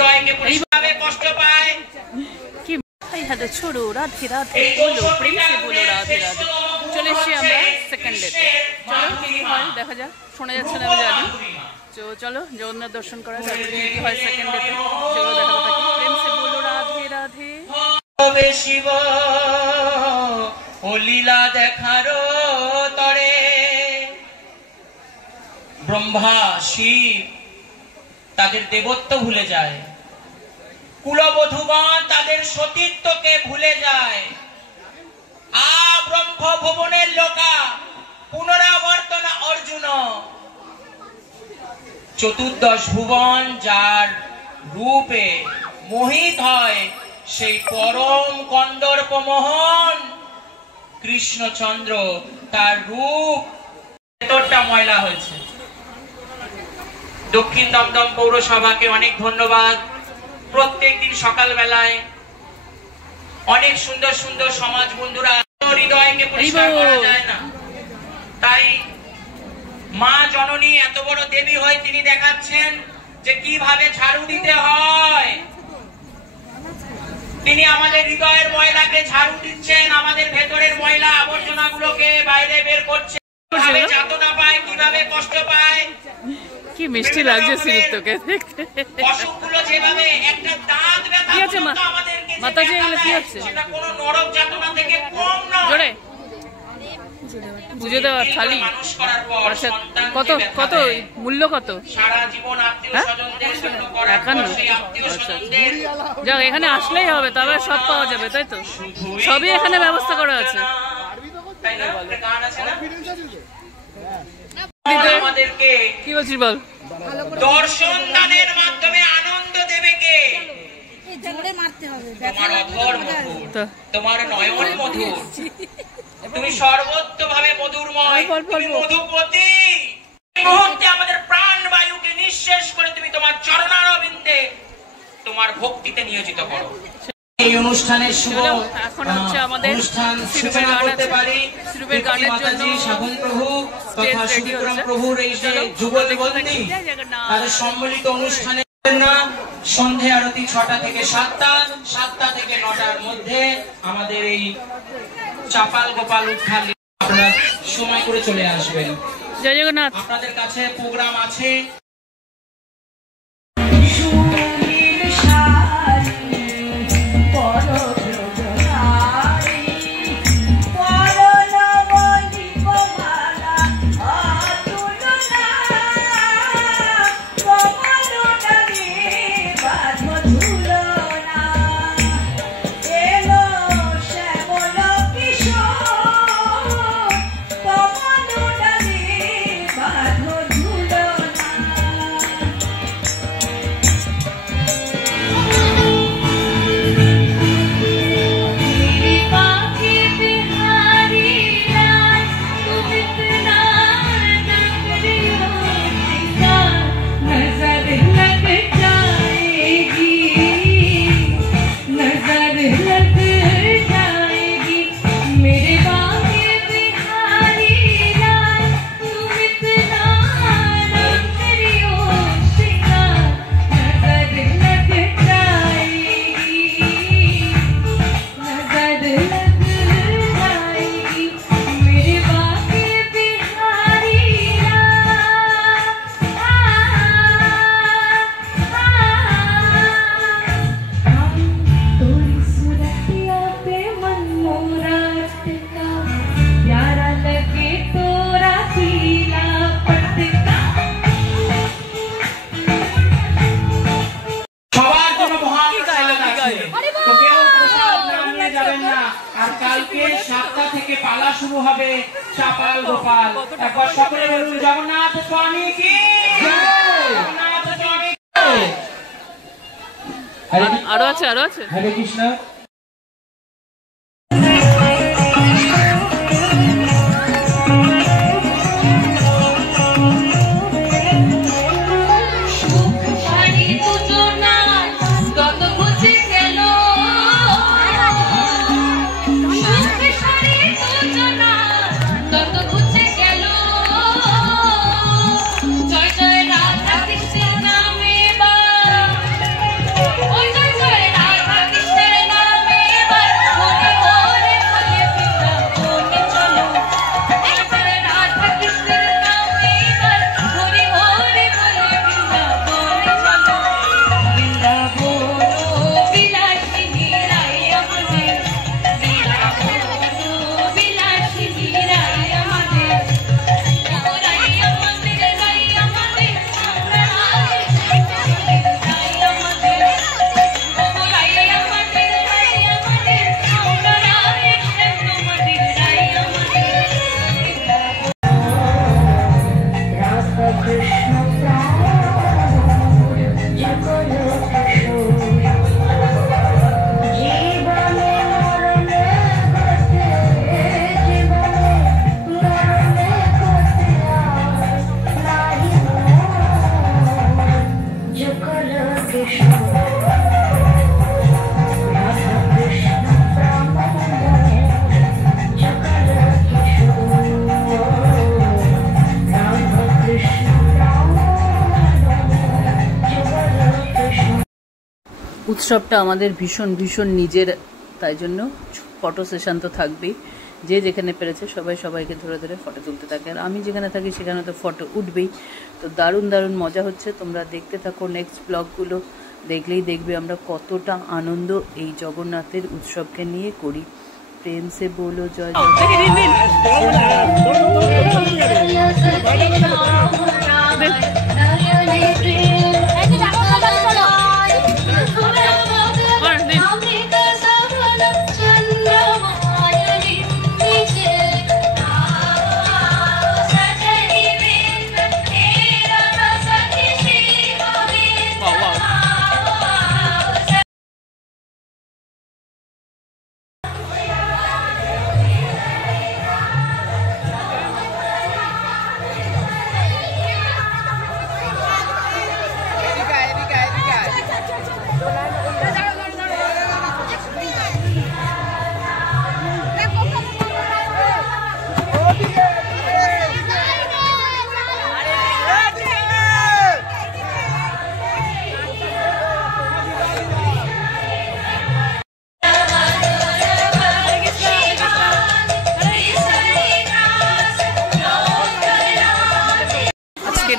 হৃদয়কে পরিষ্কারভাবে কষ্ট পায় কি ভাই হাতে ছোড়ো রাধে রাধে বলো প্রেম সে বলো রাধে রাধে। চলে এসছি আমরা সেকেন্ড ডেতে। চলো কি কি হয় দেখা যাক, শোনা যাচ্ছে না আমি জানি। তো চলো জগন্নাথ দর্শন করা, তারপরে কি কি হয় সেকেন্ড ডেতে সেগুলো দেখাতে থাকি। প্রেম সে বলো রাধে রাধে। শিব ও লীলা দেখারো তরে ব্রহ্মা শিব তাদের দেবত্ব ভুলে যায়, কুলবধূগণ তাদের সতীত্বকে ভুলে যায়। ব্রহ্ম ভুবনের লোকা পুনরাবর্তন অর্জুন। চতুর্দশ ভুবন যার রূপে মোহিত হয় সেই পরম কন্দর্প মোহন কৃষ্ণচন্দ্র, তার রূপ ভেতরটা ময়লা হয়েছে। দক্ষিণ দমদম পৌরসভাকে অনেক ধন্যবাদ। প্রত্যেক দিন সকাল বেলায় অনেক সুন্দর সুন্দর সমাজ বন্ধুরা, হৃদয়কে পরিষ্কার করা যায় না, তাই মা জননী এত বড় দেবী হয় তিনি দেখাচ্ছেন যে কিভাবে ঝাড়ু দিতে হয়। তিনি আমাদের হৃদয়ের ময়লাকে ঝাড়ু দিচ্ছেন, আমাদের ভেতরের ময়লা আবর্জনা গুলোকে বাইরে বের করছেন। কিভাবে যাতনা পায়, কিভাবে কষ্ট পায়। কি মিষ্টি লাগছে সিরিপ তোকে দেখতে। অসুখগুলো যেভাবে একটা দাঁত ব্যথা পর্যন্ত আমাদেরকে মাতাজি এগুলো কি আছে, সেটা কোনো নরক যাতনা থেকে কম নয়। জোরে বুঝে দেওয়া থালি কত কত মূল্য কত? সারা জীবন আত্মীয় স্বজনদের জন্য করা, সেই আত্মীয় স্বজনদের যাক এখানে আসলেই হবে, তবে সব পাওয়া যাবে, তাই তো? সবই এখানে ব্যবস্থা করা আছে। তাই না? গান আছে না? আমাদেরকে কি বলছিস বল? দর্শন দানের মাধ্যমে আনন্দ দেবে কে? তোমার অধর মধুর, তোমার নয়ন মধুর, তুমি সর্বত্রভাবে মধুরময়, তুমি মধুপতি। এই মুহূর্তে আমাদের প্রাণ বায়ুকে নিঃশেষ করে তুমি তোমার চরণারবিন্দে তোমার ভক্তিতে নিয়োজিত করো। এই অনুষ্ঠানের শুভ এখন হচ্ছে আমাদের অনুষ্ঠান সূচনা করতে পারি শ্রীরূপের গানের জন্য সাধন প্রভু তথা সুবিক্রম প্রভুর এই যে যুগলবন্দী তাদের সম্মিলিত অনুষ্ঠানে সন্ধে আরতি 6টা থেকে 7টা, 7টা থেকে 9টার মধ্যে আমাদের এই চাপাল গোপাল উদ্ধার আপনারা সময় করে চলে আসবেন। জয় জগন্নাথ। আপনাদের কাছে প্রোগ্রাম আছে। আর কালকে 7টা থেকে পালা শুরু হবে চাপাল গোপাল। একবার সকলে বলুন জগন্নাথ স্বামী কি জয়, জগন্নাথ স্বামী কি জয়। আরো আছে আরো আছে। হরে কৃষ্ণ। উৎসবটা আমাদের ভীষণ ভীষণ নিজের, তাই জন্য ফটো সেশন তো থাকবেই। যে যেখানে পেরেছে সবাই সবাইকে ধরে ধরে ফটো তুলতে থাকে, আর আমি যেখানে থাকি সেখানে তো ফটো উঠবেই। তো দারুণ দারুণ মজা হচ্ছে, তোমরা দেখতে থাকো। নেক্সট ব্লগগুলো দেখলেই দেখবে আমরা কতটা আনন্দ এই জগন্নাথের উৎসবকে নিয়ে করি। প্রেম সে বলো জয়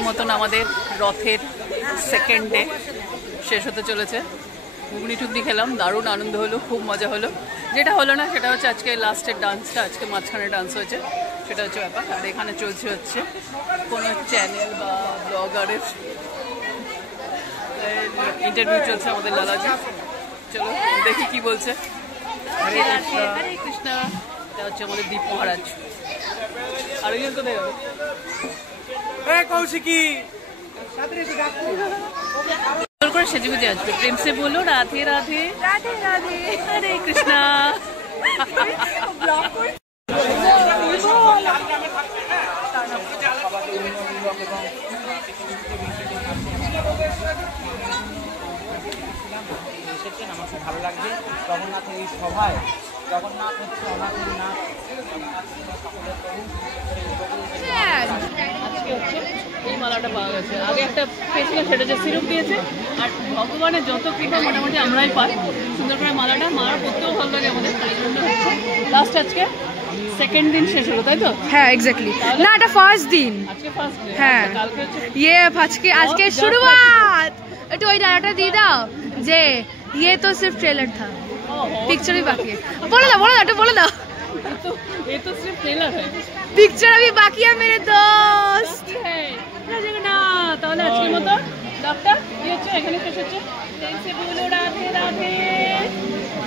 মতন আমাদের রথের সেকেন্ড ডে শেষ হতে চলেছে। ঘুগনি টুগনি খেলাম, দারুণ আনন্দ হলো, খুব মজা হলো। যেটা হলো না সেটা হচ্ছে আজকে লাস্টের ডান্সটা, আজকে মাঝখানে ডান্স হয়েছে, সেটা হচ্ছে ব্যাপার। আর এখানে চলছে হচ্ছে কোনো চ্যানেল বা ব্লগারের ইন্টারভিউ চলছে আমাদের লালাজি। চলো দেখি কি বলছে। হরে কৃষ্ণ। এটা হচ্ছে আমাদের দীপ মহারাজ। আর ওই কোথায় গেল? কৌশিকী করে সেজে গুজে আসবে। প্রেম সে বলো রাধে রাধে রাধে রাধে হরে কৃষ্ণ। এসেছেন, আমার খুব ভালো লাগছে। জগন্নাথের এই সভায়, জগন্নাথ হচ্ছে অনাথের নাথ, সকলের প্রভু। আজকে হচ্ছে এই মালাটা পাওয়া গেছে, আগে একটা পেয়েছিলাম সেটা হচ্ছে সিরপ দিয়েছে। আর ভগবানের যত কৃপা মোটামুটি আমরাই পাই। সুন্দর করে মালাটা মারা করতেও ভালো লাগে আমাদের, তাই জন্য হচ্ছে লাস্ট আজকে সেকেন্ড দিন শেষ হলো, তাই তো? হ্যাঁ এক্স্যাক্টলি। না এটা ফার্স্ট দিন। আজকে ফার্স্ট দিন। হ্যাঁ কালকে হচ্ছে ये आज के शुरुआत। तो वही डाटा दी दाओ जे ये तो सिर्फ ट्रेलर था, पिक्चर भी बाकी है। बोलो ना तो बोलो ना। ये तो सिर्फ ट्रेलर है, पिक्चर अभी बाकी है मेरे दोस्त। জগন্নাথ। তাহলে আজকের মতো ব্লগটা কি হচ্ছে এখানে শেষ হচ্ছে। রাধে রাধে।